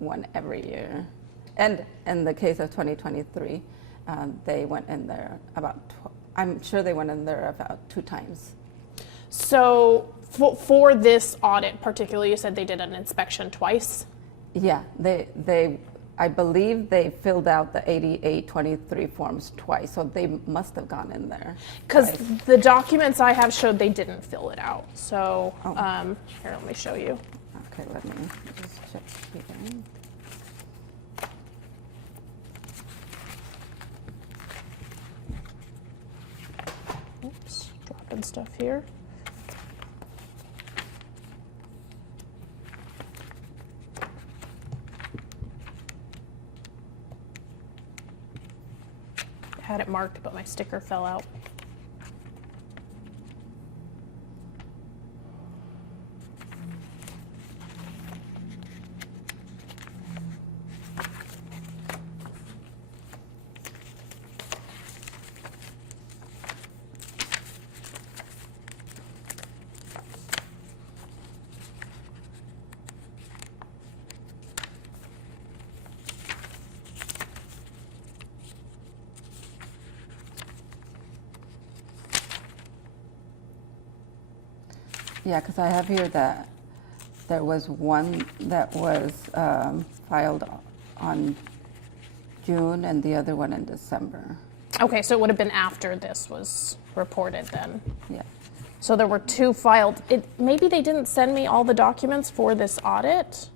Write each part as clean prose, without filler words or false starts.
one every year. And in the case of 2023, they went in there I'm sure they went in there about 2 times. So for this audit particularly, you said they did an inspection twice? Yeah, I believe they filled out the 8823 forms twice, so they must have gone in there. Because the documents I have showed they didn't fill it out. So here, let me show you. Okay, let me just check here. Oops, dropping stuff here. Had it marked, but my sticker fell out. Yeah, because I have here that there was one that was filed on June and the other one in December. Okay, so it would have been after this was reported then. Yeah. So there were 2 filed. Maybe they didn't send me all the documents for this audit.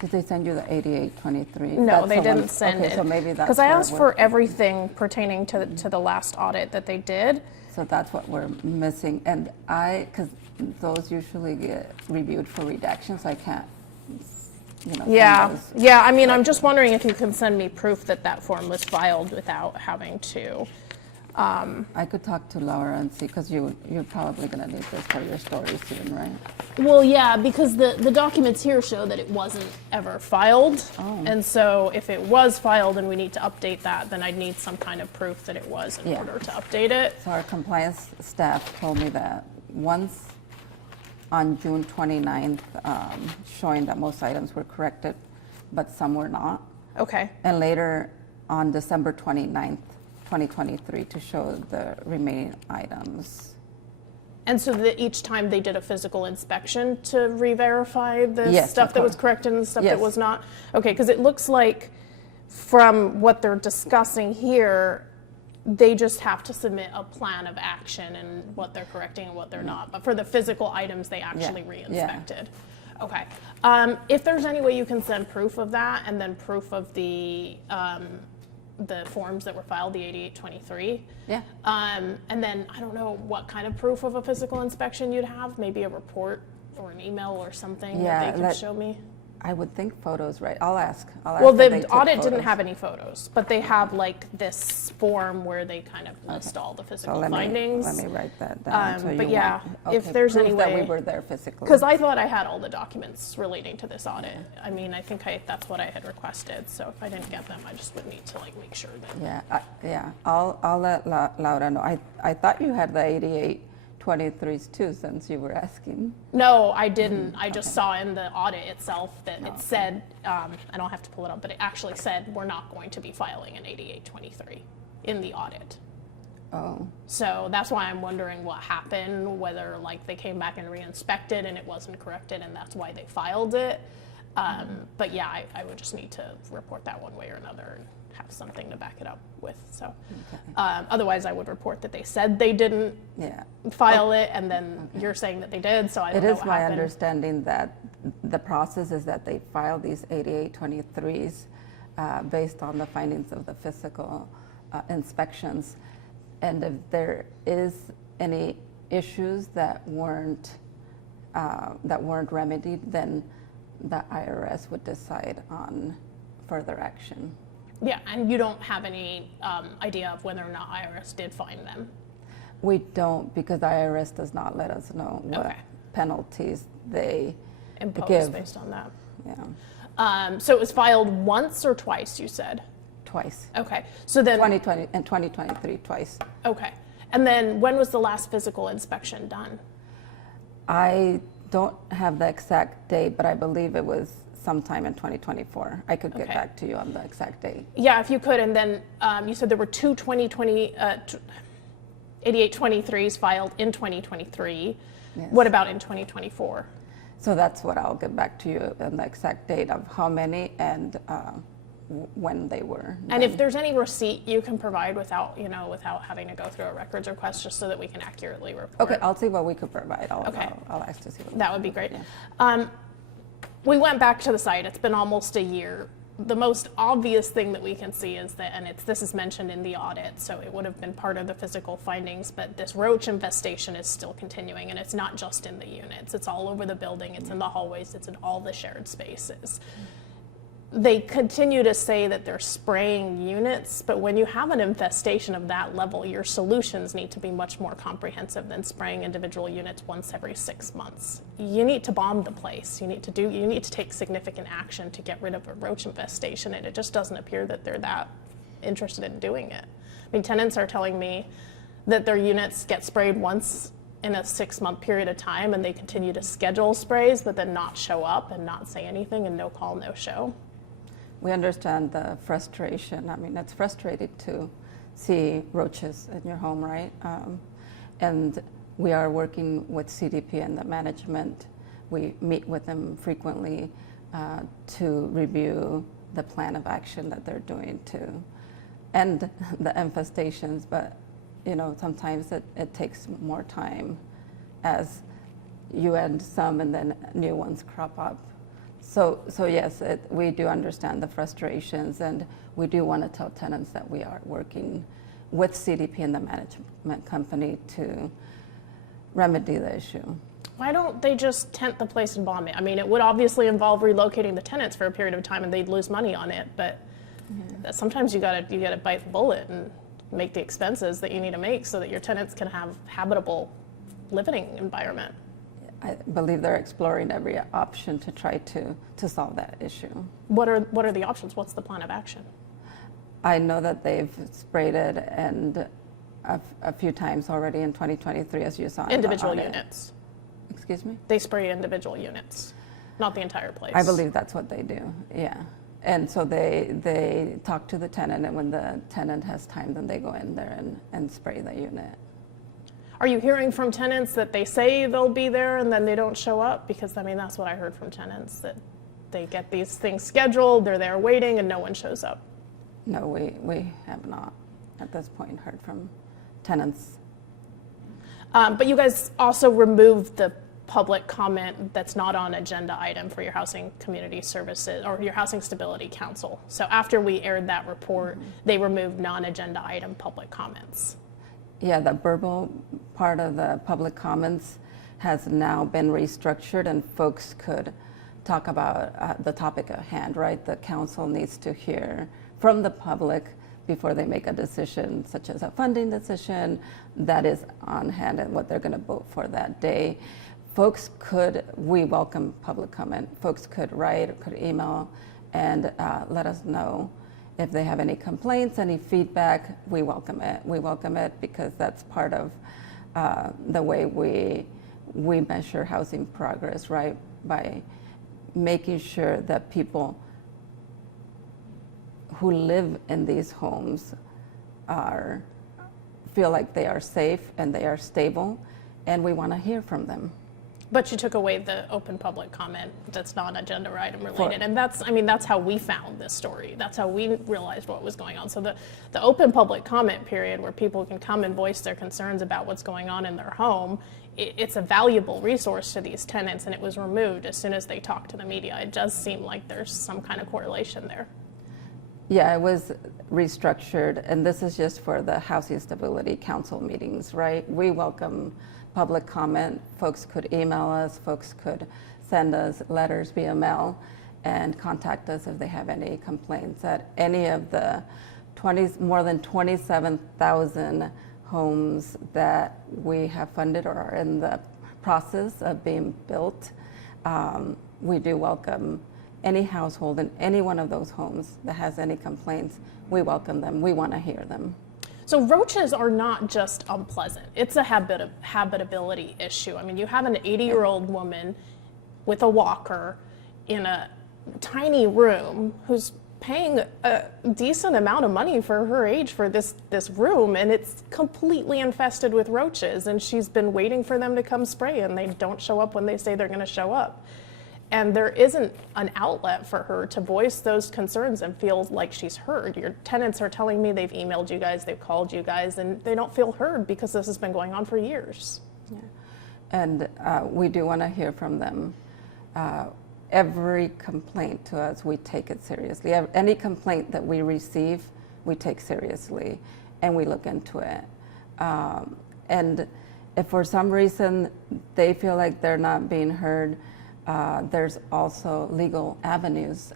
Did they send you the 8823? No, they didn't send it. So maybe that's because I asked for everything pertaining to the last audit that they did. So that's what we're missing. And because those usually get reviewed for redaction, so I can't, Yeah, I mean, I'm just wondering if you can send me proof that that form was filed without having to. I could talk to Laura and see, because you're probably going to need this for your story soon, right? Well, yeah, because the documents here show that it wasn't ever filed. Oh. And so if it was filed and we need to update that, then I'd need some kind of proof that it was in order to update it. So our compliance staff told me that once on June 29th, showing that most items were corrected, but some were not. Okay. And later on December 29th, 2023, to show the remaining items. And so each time they did a physical inspection to re-verify the Yes, stuff of that was course. corrected and the stuff that Yes. was not? Okay, because it looks like from what they're discussing here, they just have to submit a plan of action and what they're correcting and what they're not. But for the physical items, they actually re-inspected. Okay. If there's any way you can send proof of that and then proof of the forms that were filed, the 8823. Yeah. And then I don't know what kind of proof of a physical inspection you'd have, maybe a report or an email or something that they can show me. I would think photos, right? I'll ask. Well, that they the took audit didn't photos. have any photos, but they have like this form where they kind of list all the physical findings. Let me write that down. So but you yeah, want, if there's proof any that way, we were there physically. because I thought I had all the documents relating to this audit. I mean, I think that's what I had requested. So if I didn't get them, I just would need to like make sure that. I'll let Laura know. I thought you had the 8823s too, since you were asking. No, I didn't. I just saw in the audit itself that it said, I don't have to pull it up, but it actually said we're not going to be filing an 8823 in the audit. Oh. So that's why I'm wondering what happened, whether like they came back and re-inspected and it wasn't corrected and that's why they filed it. But yeah, I would just need to report that one way or another and have something to back it up with. So otherwise I would report that they said they didn't file it, and then you're saying that they did, so I don't know what happened. It is my understanding that the process is that they file these 8823s based on the findings of the physical inspections. And if there is any issues that weren't remedied, then the IRS would decide on further action. Yeah, and you don't have any idea of whether or not IRS did find them? We don't, because the IRS does not let us know what penalties they impose give. Based on that. Yeah. So it was filed once or twice, you said? Twice. Okay. So then 2020 and 2023 twice. Okay. And then when was the last physical inspection done? I don't have the exact date, but I believe it was sometime in 2024. I could get Okay. back to you on the exact date. Yeah, if you could. And then you said there were two 8823s filed in 2023. Yes. What about in 2024? So that's what I'll get back to you on the exact date of how many and when they were. And if done. there's any receipt you can provide without having to go through a records request, just so that we can accurately report. Okay, I'll see what we could provide. Okay. I'll ask to see what That would be great. Yeah. We went back to the site. It's been almost a year. The most obvious thing that we can see is that, and this is mentioned in the audit, so it would have been part of the physical findings, but this roach infestation is still continuing, and it's not just in the units. It's all over the building. It's in the hallways. It's in all the shared spaces. They continue to say that they're spraying units, but when you have an infestation of that level, your solutions need to be much more comprehensive than spraying individual units once every 6 months. You need to bomb the place. You need to take significant action to get rid of a roach infestation, and it just doesn't appear that they're that interested in doing it. I mean, tenants are telling me that their units get sprayed once in a 6-month period of time, and they continue to schedule sprays, but then not show up and not say anything, and no call, no show. We understand the frustration. I mean, it's frustrating to see roaches in your home, right? And we are working with CDP and the management. We meet with them frequently to review the plan of action that they're doing to end the infestations. But, sometimes it takes more time as you end some and then new ones crop up. So yes, we do understand the frustrations, and we do want to tell tenants that we are working with CDP and the management company to remedy the issue. Why don't they just tent the place and bomb it? I mean, it would obviously involve relocating the tenants for a period of time, and they'd lose money on it. But sometimes you gotta bite the bullet and make the expenses that you need to make so that your tenants can have habitable living environment. I believe they're exploring every option to try to solve that issue. What are the options? What's the plan of action? I know that they've sprayed it and a few times already in 2023, as you saw. In Individual the audit. units. Excuse me? They spray individual units, not the entire place. I believe that's what they do, yeah. And so they talk to the tenant, and when the tenant has time, then they go in there and spray the unit. Are you hearing from tenants that they say they'll be there and then they don't show up? Because, I mean, that's what I heard from tenants, that they get these things scheduled, they're there waiting, and no one shows up. No, we have not, at this point, heard from tenants. But you guys also removed the public comment that's not on agenda item for your Housing Community Services or your Housing Stability Council. So after we aired that report, they removed non-agenda item public comments. Yeah, the verbal part of the public comments has now been restructured, and folks could talk about the topic at hand, right? The council needs to hear from the public before they make a decision, such as a funding decision that is on hand and what they're going to vote for that day. We welcome public comment. Folks could write or could email and let us know if they have any complaints, any feedback. We welcome it. We welcome it because that's part of the way we measure housing progress, right? By making sure that people who live in these homes feel like they are safe and they are stable, and we want to hear from them. But you took away the open public comment that's non-agenda item related. And that's how we found this story. That's how we realized what was going on. So the open public comment period, where people can come and voice their concerns about what's going on in their home, it's a valuable resource to these tenants, and it was removed as soon as they talked to the media. It does seem like there's some kind of correlation there. Yeah, it was restructured, and this is just for the Housing Stability Council meetings, right? We welcome public comment. Folks could email us, folks could send us letters via mail and contact us if they have any complaints at any of the more than 27,000 homes that we have funded or are in the process of being built. We do welcome any household in any one of those homes that has any complaints. We welcome them. We want to hear them. So roaches are not just unpleasant. It's a habitability issue. I mean, you have an 80-year-old woman with a walker in a tiny room, who's paying a decent amount of money for her age for this room, and it's completely infested with roaches, and she's been waiting for them to come spray, and they don't show up when they say they're going to show up. And there isn't an outlet for her to voice those concerns and feel like she's heard. Your tenants are telling me they've emailed you guys, they've called you guys, and they don't feel heard because this has been going on for years. Yeah. And we do want to hear from them. Every complaint to us, we take it seriously. Any complaint that we receive, we take seriously, and we look into it. And if for some reason they feel like they're not being heard, there's also legal avenues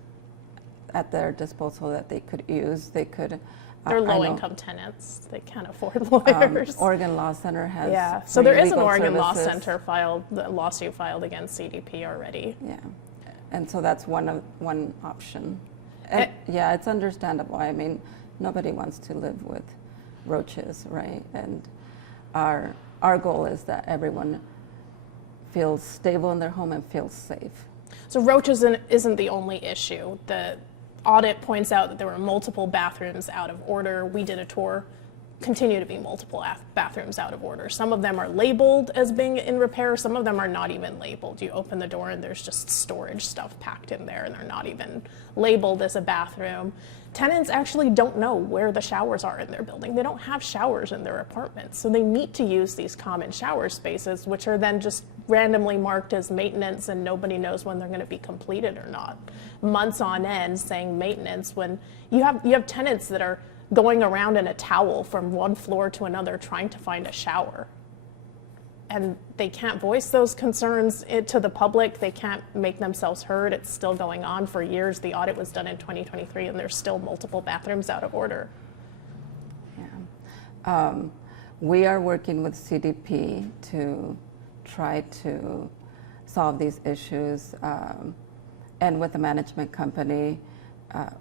at their disposal that they could use. They could. They're low-income tenants. They can't afford lawyers. Oregon Law Center has. Yeah. So there is an legal Oregon Law services. Center lawsuit filed against CDP already. Yeah. And so that's one option. And yeah, it's understandable. I mean, nobody wants to live with roaches, right? And our goal is that everyone feels stable in their home and feels safe. So roaches isn't the only issue. The audit points out that there were multiple bathrooms out of order. We did a tour. Continue to be multiple bathrooms out of order. Some of them are labeled as being in repair. Some of them are not even labeled. You open the door and there's just storage stuff packed in there, and they're not even labeled as a bathroom. Tenants actually don't know where the showers are in their building. They don't have showers in their apartments, so they need to use these common shower spaces, which are then just randomly marked as maintenance, and nobody knows when they're going to be completed or not. Months on end saying maintenance, when you have tenants that are going around in a towel from one floor to another trying to find a shower. And they can't voice those concerns to the public. They can't make themselves heard. It's still going on for years. The audit was done in 2023, and there's still multiple bathrooms out of order. Yeah. We are working with CDP to try to solve these issues, and with the management company.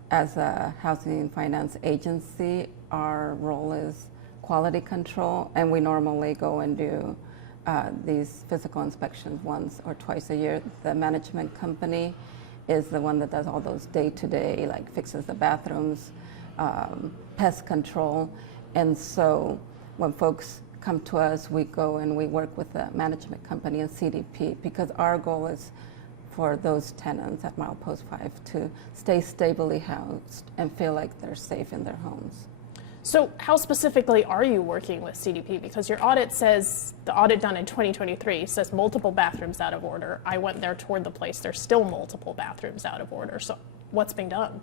As a housing and finance agency, our role is quality control, and we normally go and do these physical inspections once or twice a year. The management company is the one that does all those day-to-day, like fixes the bathrooms, pest control. And so when folks come to us, we go and we work with the management company and CDP, because our goal is for those tenants at Milepost 5 to stay stably housed and feel like they're safe in their homes. So how specifically are you working with CDP? Because your audit says, the audit done in 2023 says multiple bathrooms out of order. I went there, toured the place, there's still multiple bathrooms out of order. So what's being done?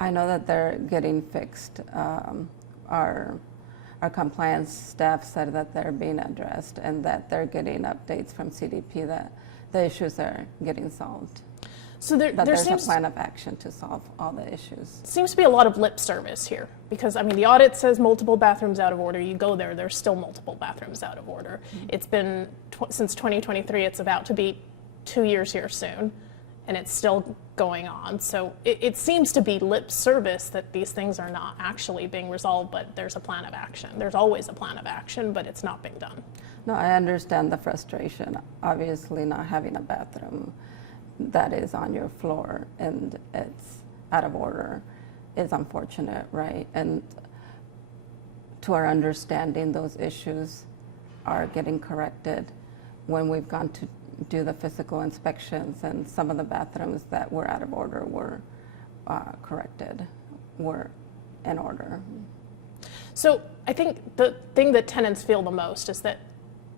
I know that they're getting fixed. Our compliance staff said that they're being addressed and that they're getting updates from CDP that the issues are getting solved. So there's a plan of action to solve all the issues. Seems to be a lot of lip service here, because I mean the audit says multiple bathrooms out of order. You go there, there's still multiple bathrooms out of order. Mm-hmm. It's been since 2023. It's about to be 2 years here soon, and it's still going on. So it seems to be lip service that these things are not actually being resolved, but there's a plan of action. There's always a plan of action, but it's not being done. No, I understand the frustration. Obviously, not having a bathroom that is on your floor and it's out of order is unfortunate, right? And to our understanding, those issues are getting corrected when we've gone to do the physical inspections, and some of the bathrooms that were out of order were corrected, were in order. So I think the thing that tenants feel the most is that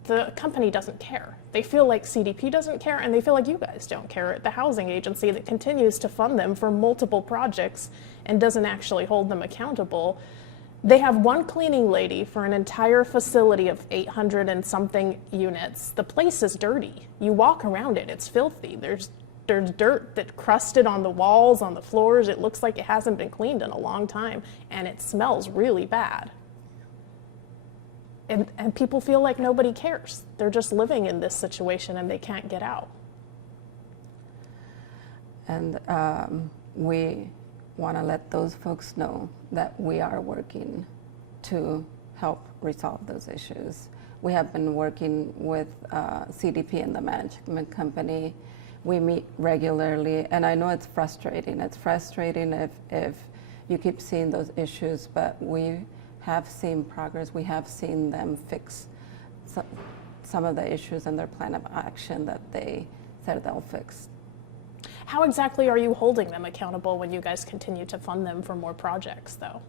the company doesn't care. They feel like CDP doesn't care, and they feel like you guys don't care at the housing agency that continues to fund them for multiple projects and doesn't actually hold them accountable. They have one cleaning lady for an entire facility of 800 and something units. The place is dirty. You walk around it, it's filthy. There's dirt that crusted on the walls, on the floors. It looks like it hasn't been cleaned in a long time, and it smells really bad. And people feel like nobody cares. They're just living in this situation and they can't get out. And we want to let those folks know that we are working to help resolve those issues. We have been working with CDP and the management company We meet regularly, and I know it's frustrating. It's frustrating if you keep seeing those issues, but we have seen progress. We have seen them fix some of the issues in their plan of action that they said they'll fix. How exactly are you holding them accountable when you guys continue to fund them for more projects, though?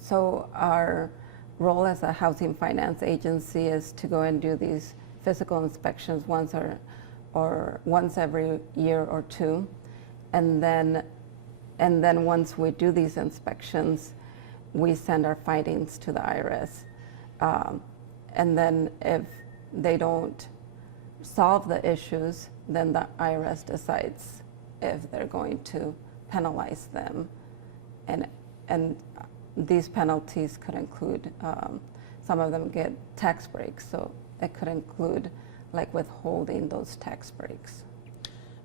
So our role as a housing finance agency is to go and do these physical inspections once or once every year or two, and then once we do these inspections, we send our findings to the IRS, and then if they don't solve the issues, then the IRS decides if they're going to penalize them, and these penalties could include some of them get tax breaks, so it could include like withholding those tax breaks.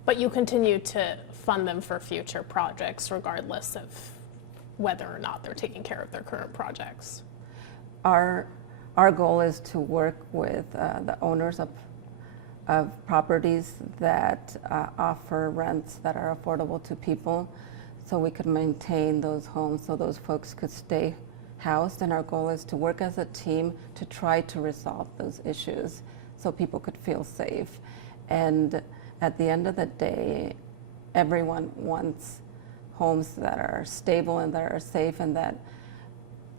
But you continue to fund them for future projects regardless of whether or not they're taking care of their current projects. Our goal is to work with the owners of properties that offer rents that are affordable to people, so we could maintain those homes so those folks could stay housed. And our goal is to work as a team to try to resolve those issues so people could feel safe. And at the end of the day, everyone wants homes that are stable and that are safe, and that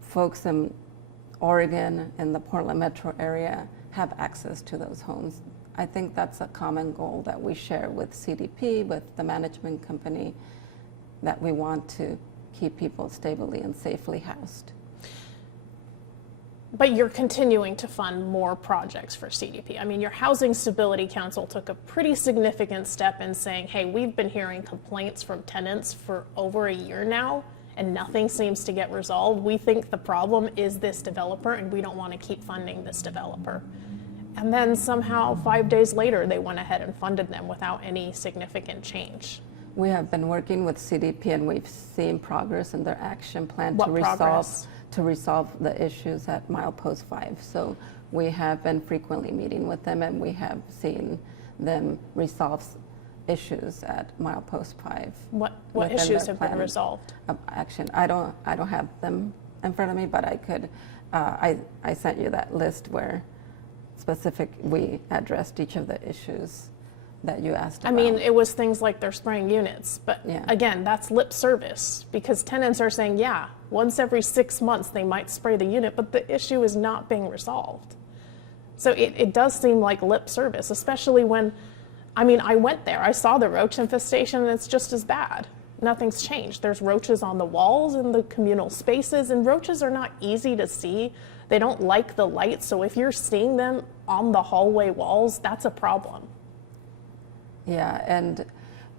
folks in Oregon and the Portland metro area have access to those homes. I think that's a common goal that we share with CDP, with the management company, that we want to keep people stably and safely housed. But you're continuing to fund more projects for CDP. I mean, your Housing Stability Council took a pretty significant step in saying, hey, we've been hearing complaints from tenants for over a year now, and nothing seems to get resolved. We think the problem is this developer, and we don't want to keep funding this developer. And then somehow 5 days later, they went ahead and funded them without any significant change. We have been working with CDP, and we've seen progress in their action plan What progress? to resolve the issues at Milepost 5. So we have been frequently meeting with them, and we have seen them resolve issues at Milepost 5. What issues have been resolved? Action. I don't have them in front of me, but I could. I sent you that list where we addressed each of the issues that you asked about. I mean, it was things like they're spraying units, but Yeah. again, that's lip service, because tenants are saying, yeah, once every 6 months they might spray the unit, but the issue is not being resolved. So it does seem like lip service, especially when, I mean, I went there, I saw the roach infestation, and it's just as bad. Nothing's changed. There's roaches on the walls in the communal spaces, and roaches are not easy to see. They don't like the light, so if you're seeing them on the hallway walls, that's a problem. Yeah, and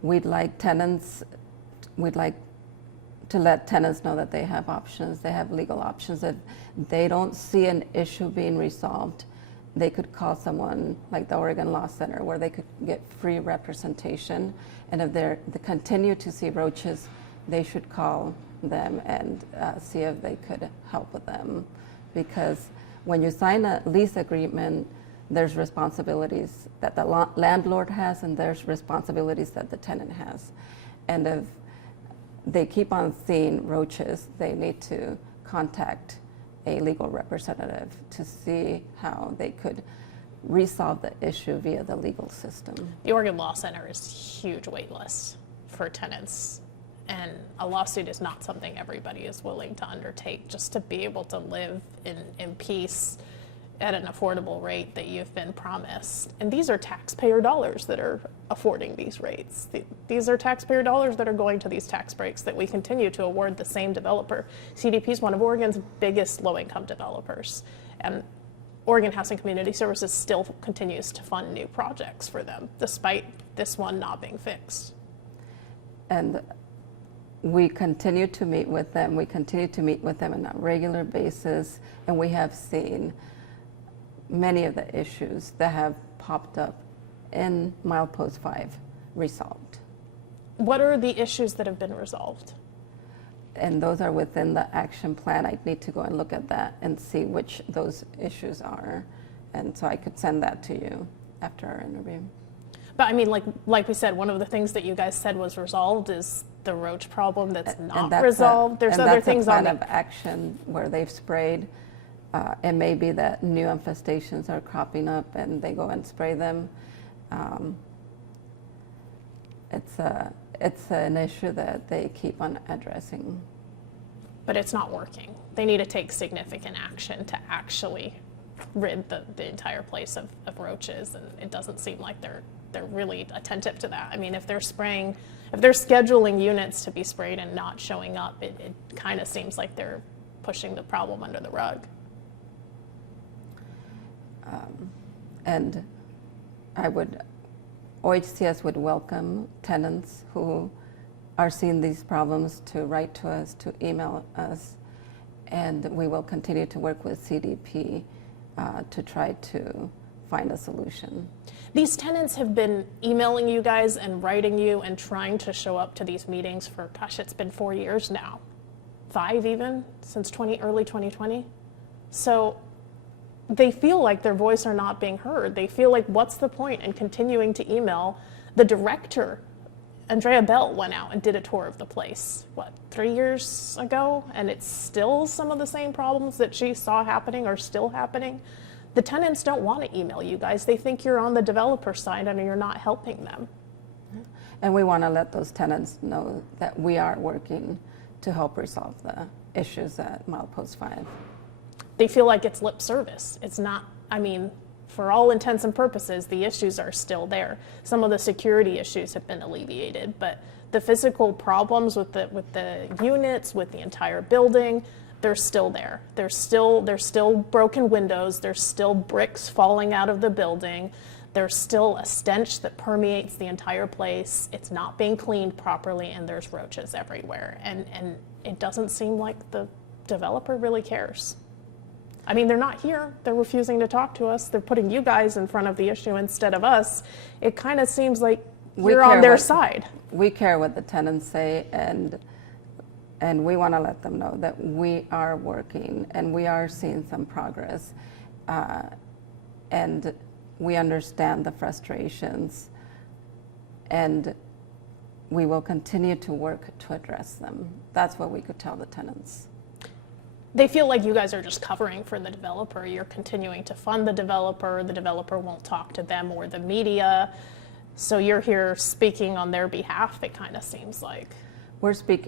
we'd like to let tenants know that they have options, they have legal options. If they don't see an issue being resolved, they could call someone like the Oregon Law Center, where they could get free representation. And if they continue to see roaches, they should call them and see if they could help with them. Because when you sign a lease agreement, there's responsibilities that the landlord has, and there's responsibilities that the tenant has. And if they keep on seeing roaches, they need to contact a legal representative to see how they could resolve the issue via the legal system. The Oregon Law Center is a huge wait list for tenants, and a lawsuit is not something everybody is willing to undertake just to be able to live in peace at an affordable rate that you've been promised. And these are taxpayer dollars that are affording these rates. These are taxpayer dollars that are going to these tax breaks that we continue to award the same developer. CDP is one of Oregon's biggest low-income developers, and Oregon Housing Community Services still continues to fund new projects for them, despite this one not being fixed. And we continue to meet with them. We continue to meet with them on a regular basis, and we have seen many of the issues that have popped up in Milepost 5 resolved. What are the issues that have been resolved? And those are within the action plan. I need to go and look at that and see which those issues are. And so I could send that to you after our interview. But I mean, like we said, one of the things that you guys said was resolved is the roach problem that's not resolved. There's other things on the plan of action where they've sprayed. It may be that new infestations are cropping up and they go and spray them. It's an issue that they keep on addressing. But it's not working. They need to take significant action to actually rid the entire place of roaches, and it doesn't seem like they're really attentive to that. I mean, if they're scheduling units to be sprayed and not showing up, it kind of seems like they're pushing the problem under the rug. And OHCS would welcome tenants who are seeing these problems to write to us, to email us, and we will continue to work with CDP to try to find a solution. These tenants have been emailing you guys and writing you and trying to show up to these meetings for, gosh, it's been 4 years now. 5 even, since early 2020. So they feel like their voice are not being heard. They feel like, what's the point in continuing to email? The director, Andrea Bell, went out and did a tour of the place, 3 years ago? And it's still some of the same problems that she saw happening are still happening. The tenants don't want to email you guys. They think you're on the developer side and you're not helping them. And we want to let those tenants know that we are working to help resolve the issues at Milepost 5. They feel like it's lip service. It's not, I mean, for all intents and purposes, the issues are still there. Some of the security issues have been alleviated, but the physical problems with the units, with the entire building, they're still there. There's still broken windows. There's still bricks falling out of the building. There's still a stench that permeates the entire place. It's not being cleaned properly, and there's roaches everywhere. And it doesn't seem like the developer really cares. I mean, they're not here. They're refusing to talk to us. They're putting you guys in front of the issue instead of us. It kind of seems like you're on their side. We care what the tenants say, and we want to let them know that we are working and we are seeing some progress. And we understand the frustrations, and we will continue to work to address them. That's what we could tell the tenants. They feel like you guys are just covering for the developer. You're continuing to fund the developer won't talk to them or the media. So you're here speaking on their behalf, it kind of seems like.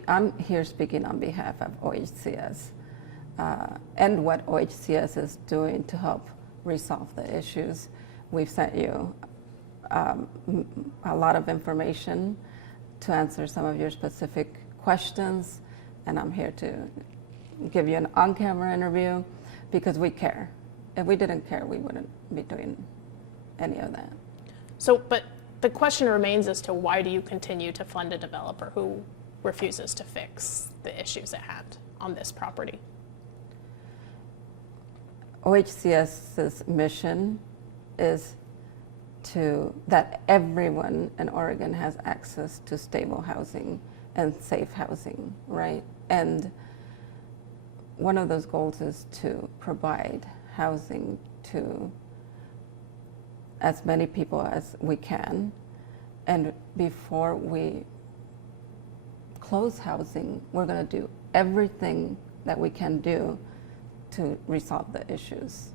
I'm here speaking on behalf of OHCS and what OHCS is doing to help resolve the issues. We've sent you a lot of information to answer some of your specific questions, and I'm here to give you an on-camera interview because we care. If we didn't care, we wouldn't be doing any of that. So, but the question remains as to why do you continue to fund a developer who refuses to fix the issues at hand on this property? OHCS's mission is that everyone in Oregon has access to stable housing and safe housing, right? And one of those goals is to provide housing to as many people as we can. And before we close housing, we're going to do everything that we can do to resolve the issues.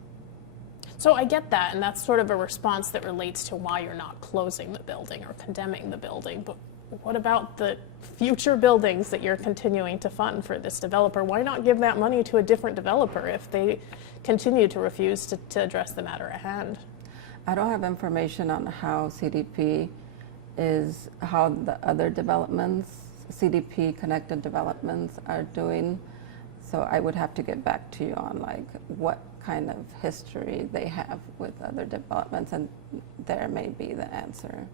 So I get that, and that's sort of a response that relates to why you're not closing the building or condemning the building. But what about the future buildings that you're continuing to fund for this developer? Why not give that money to a different developer if they continue to refuse to address the matter at hand? I don't have information on how CDP is, how the other developments, CDP connected developments are doing. So I would have to get back to you on like what kind of history they have with other developments, and there may be the answer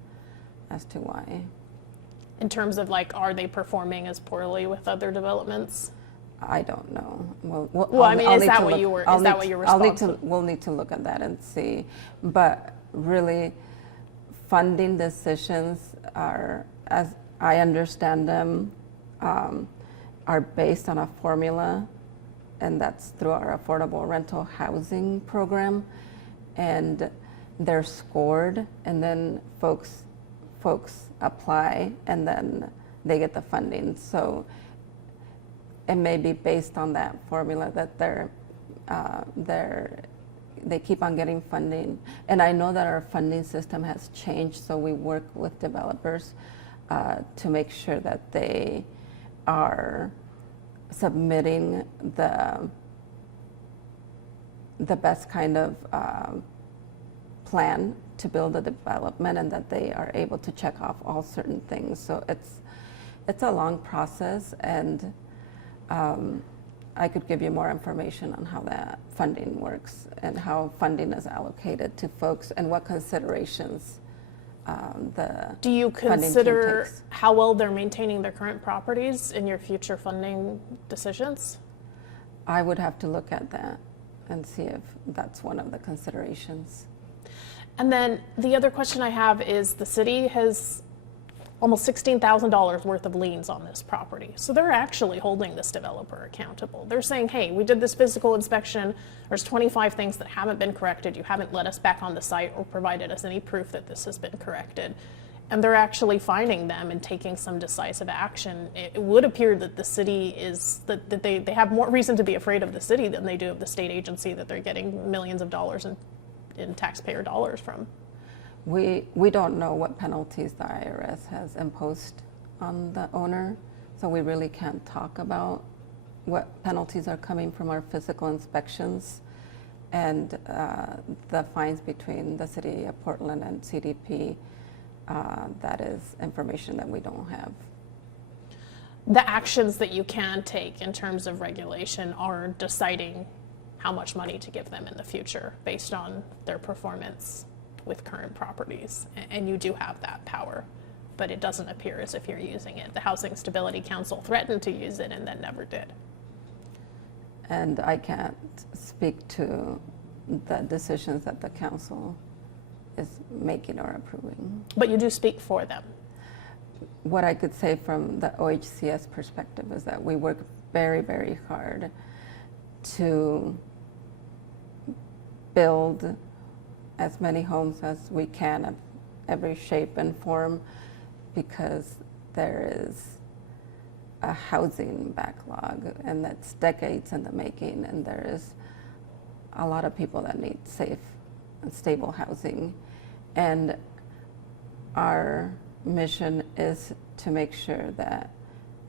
as to why. In terms of like, are they performing as poorly with other developments? I don't know. Is that what you were responsible? We'll need to look at that and see. But really, funding decisions are, as I understand them, are based on a formula, and that's through our affordable rental housing program. And they're scored, and then folks apply, and then they get the funding. So it may be based on that formula that they keep on getting funding. And I know that our funding system has changed, so we work with developers to make sure that they are submitting the best kind of plan to build a development, and that they are able to check off all certain things. So it's a long process, and I could give you more information on how that funding works and how funding is allocated to folks and what considerations the Do you funding team consider takes. how well they're maintaining their current properties in your future funding decisions? I would have to look at that and see if that's one of the considerations. And then the other question I have is the city has almost $16,000 worth of liens on this property. So they're actually holding this developer accountable. They're saying, hey, we did this physical inspection. There's 25 things that haven't been corrected. You haven't let us back on the site or provided us any proof that this has been corrected. And they're actually finding them and taking some decisive action. It would appear that the city is, that they have more reason to be afraid of the city than they do of the state agency that they're getting millions of dollars in taxpayer dollars from. We don't know what penalties the IRS has imposed on the owner, so we really can't talk about what penalties are coming from our physical inspections and the fines between the city of Portland and CDP. That is information that we don't have. The actions that you can take in terms of regulation are deciding how much money to give them in the future based on their performance with current properties, and you do have that power, but it doesn't appear as if you're using it. The Housing Stability Council threatened to use it and then never did. And I can't speak to the decisions that the council is making or approving. But you do speak for them. What I could say from the OHCS perspective is that we work very, very hard to build as many homes as we can of every shape and form, because there is a housing backlog, and that's decades in the making, and there is a lot of people that need safe and stable housing. And our mission is to make sure that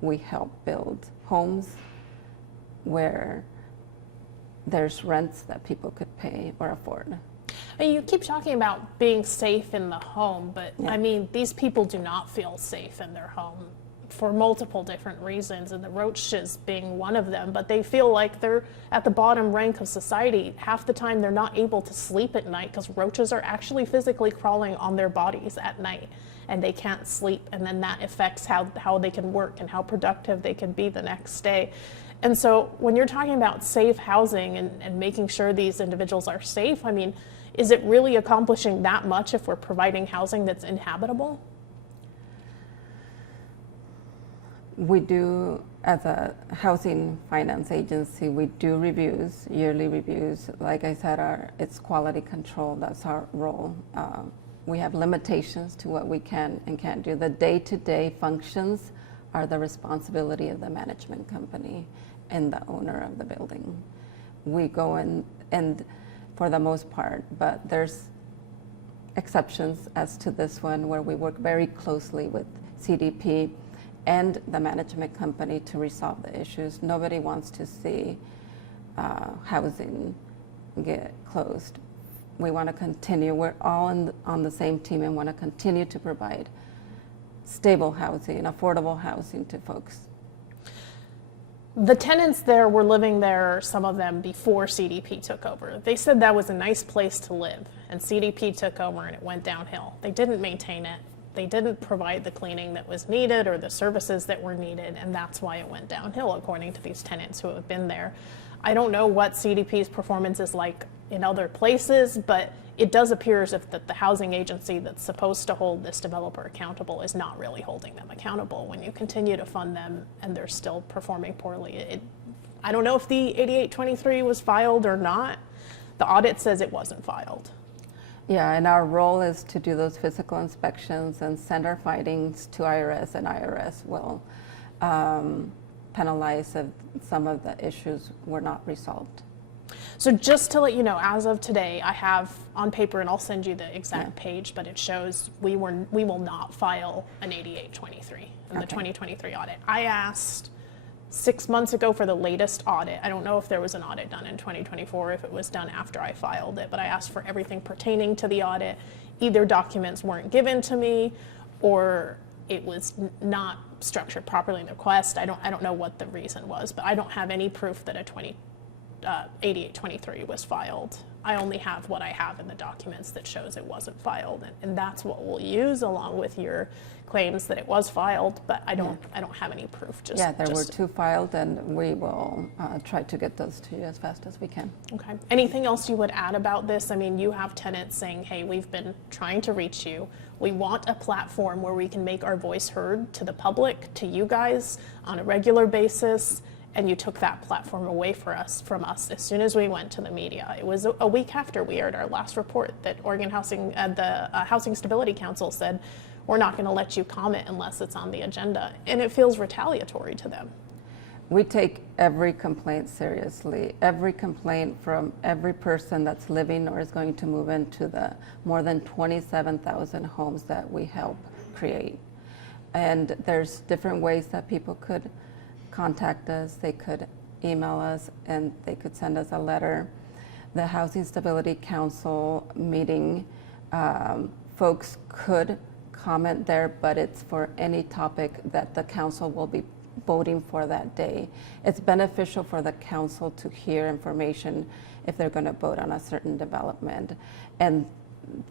we help build homes where there's rents that people could pay or afford. And you keep talking about being safe in the home, but Yeah. I mean, these people do not feel safe in their home for multiple different reasons, and the roaches being one of them, but they feel like they're at the bottom rank of society. Half the time they're not able to sleep at night because roaches are actually physically crawling on their bodies at night, and they can't sleep, and then that affects how they can work and how productive they can be the next day. And so when you're talking about safe housing and making sure these individuals are safe, I mean, is it really accomplishing that much if we're providing housing that's inhabitable? We do, as a housing finance agency, we do reviews, yearly reviews. Like I said, it's quality control, that's our role. We have limitations to what we can and can't do. The day-to-day functions are the responsibility of the management company and the owner of the building. We go in, and for the most part, but there's exceptions as to this one where we work very closely with CDP and the management company to resolve the issues. Nobody wants to see housing get closed. We want to continue. We're all on the same team and want to continue to provide stable housing, affordable housing to folks. The tenants there were living there, some of them, before CDP took over. They said that was a nice place to live, and CDP took over and it went downhill. They didn't maintain it. They didn't provide the cleaning that was needed or the services that were needed, and that's why it went downhill, according to these tenants who have been there. I don't know what CDP's performance is like in other places, but it does appear as if that the housing agency that's supposed to hold this developer accountable is not really holding them accountable when you continue to fund them and they're still performing poorly. I don't know if the 8823 was filed or not. The audit says it wasn't filed. Yeah, and our role is to do those physical inspections and send our findings to IRS, and IRS will penalize if some of the issues were not resolved. So just to let you know, as of today, I have on paper, and I'll send you the exact page, but it shows we will not file an 8823 in the 2023 audit. I asked 6 months ago for the latest audit. I don't know if there was an audit done in 2024, if it was done after I filed it, but I asked for everything pertaining to the audit. Either documents weren't given to me, or it was not structured properly in the request. I don't know what the reason was, but I don't have any proof that a 8823 was filed. I only have what I have in the documents that shows it wasn't filed, and that's what we'll use along with your claims that it was filed, but I don't have any proof. There were 2 filed, and we will try to get those to you as fast as we can. Okay. Anything else you would add about this? I mean, you have tenants saying, hey, we've been trying to reach you. We want a platform where we can make our voice heard to the public, to you guys on a regular basis, and you took that platform away from us as soon as we went to the media. It was a week after we aired our last report that Oregon the Housing Stability Council said, we're not going to let you comment unless it's on the agenda, and it feels retaliatory to them. We take every complaint seriously. Every complaint from every person that's living or is going to move into the more than 27,000 homes that we help create. And there's different ways that people could contact us. They could email us, and they could send us a letter. The Housing Stability Council meeting, folks could comment there, but it's for any topic that the council will be voting for that day. It's beneficial for the council to hear information if they're going to vote on a certain development. And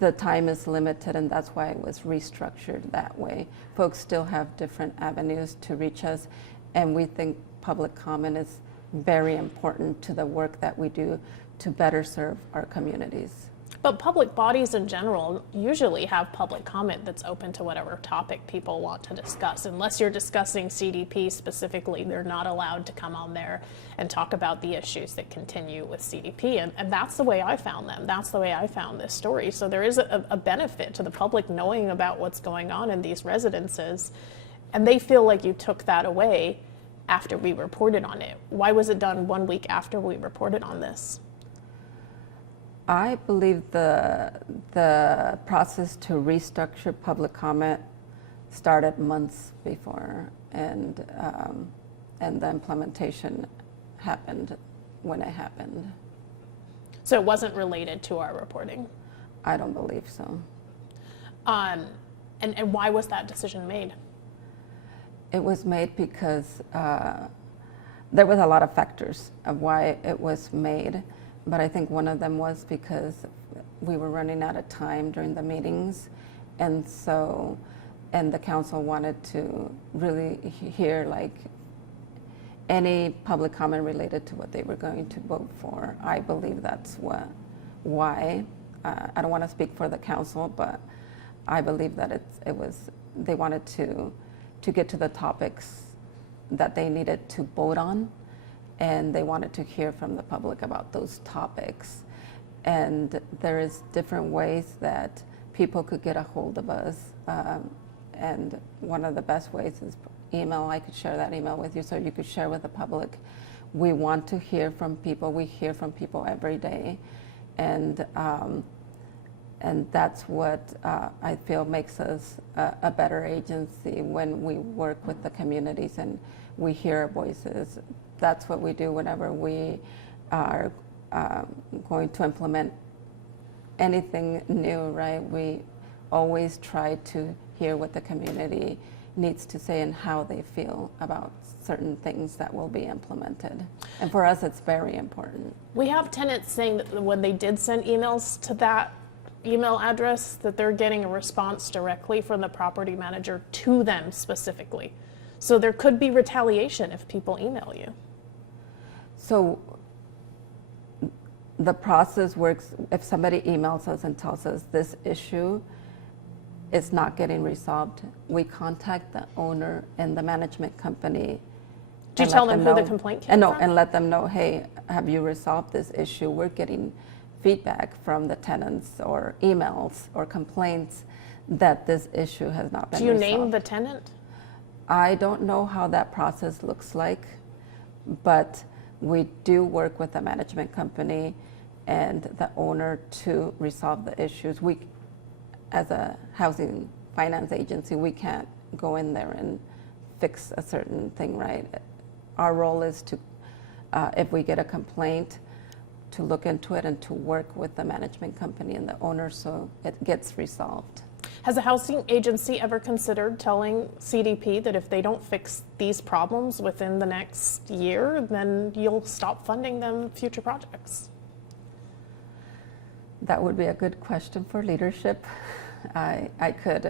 the time is limited, and that's why it was restructured that way. Folks still have different avenues to reach us, and we think public comment is very important to the work that we do to better serve our communities. But public bodies in general usually have public comment that's open to whatever topic people want to discuss. Unless you're discussing CDP specifically, they're not allowed to come on there and talk about the issues that continue with CDP. And that's the way I found them. That's the way I found this story. So there is a benefit to the public knowing about what's going on in these residences. And they feel like you took that away after we reported on it. Why was it done 1 week after we reported on this? I believe the process to restructure public comment started months before, and the implementation happened when it happened. So it wasn't related to our reporting? I don't believe so. And why was that decision made? It was made because there was a lot of factors of why it was made. But I think one of them was because we were running out of time during the meetings, and the council wanted to really hear like any public comment related to what they were going to vote for. I believe that's why. I don't want to speak for the council, but I believe that they wanted to get to the topics that they needed to vote on, and they wanted to hear from the public about those topics. And there is different ways that people could get a hold of us, and one of the best ways is email. I could share that email with you so you could share with the public. We want to hear from people. We hear from people every day, and that's what I feel makes us a better agency, when we work with the communities and we hear our voices. That's what we do whenever we are going to implement anything new, right? We always try to hear what the community needs to say and how they feel about certain things that will be implemented. And for us, it's very important. We have tenants saying that when they did send emails to that email address, that they're getting a response directly from the property manager to them specifically. So there could be retaliation if people email you. So the process works, if somebody emails us and tells us this issue is not getting resolved, we contact the owner and the management company. Do you tell them who the complaint came from? And let them know, hey, have you resolved this issue? We're getting feedback from the tenants or emails or complaints that this issue has not been Do you resolved. name the tenant? I don't know how that process looks like, but we do work with the management company and the owner to resolve the issues. We, as a housing finance agency, we can't go in there and fix a certain thing, right? Our role is to, if we get a complaint, to look into it and to work with the management company and the owner so it gets resolved. Has a housing agency ever considered telling CDP that if they don't fix these problems within the next year, then you'll stop funding them future projects? That would be a good question for leadership. I could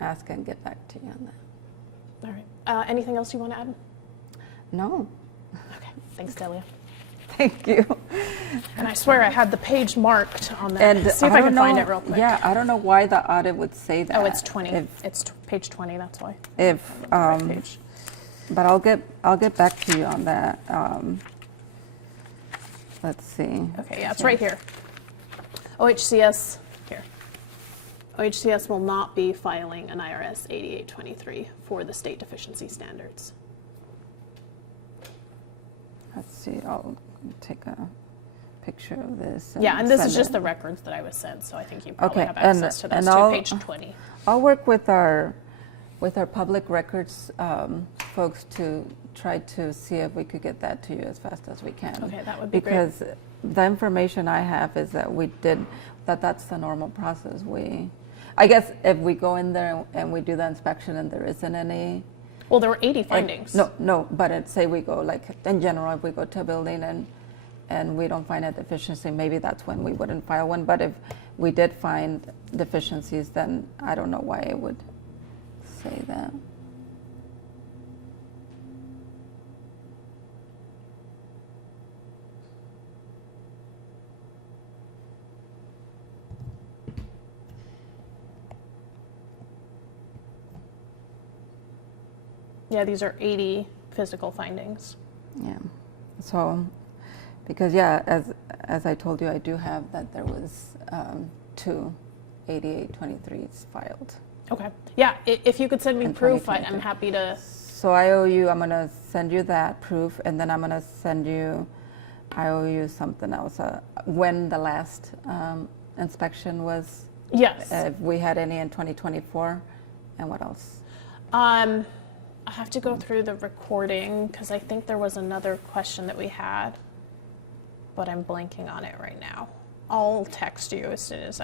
ask and get back to you on that. All right. Anything else you want to add? No. Okay. Thanks, Delia. Thank you. And I swear I had the page marked on that. And See if I can find it real quick. Yeah, I don't know why the audit would say that. Oh, it's 20. If, It's page 20. That's why. if Right page. but I'll get back to you on that. Let's see. Okay. Yeah, it's right here. OHCS here. OHCS will not be filing an IRS 8823 for the state deficiency standards. Let's see. I'll take a picture of this. Yeah, and this is send just it. the records that I was sent, so I think you probably Okay, have access to and this too, I'll- page 20. I'll work with our public records folks to try to see if we could get that to you as fast as we can. Okay, that would be great. Because the information I have is that that's the normal process. I guess if we go in there and we do the inspection and there isn't any. Well, there were 80 findings. No, but say we go, like in general, if we go to a building and we don't find a deficiency, maybe that's when we wouldn't file one. But if we did find deficiencies, then I don't know why it would say that. Yeah, these are 80 physical findings. Yeah. So, because yeah, as I told you, I do have that there was 2 8823s filed. Okay. Yeah, if you could send me In proof, 2023. I'm happy to. So I'm gonna send you that proof, and then I owe you something else. When the last inspection was, Yes. if we had any in 2024, and what else? I have to go through the recording because I think there was another question that we had, but I'm blanking on it right now. I'll text you as soon as I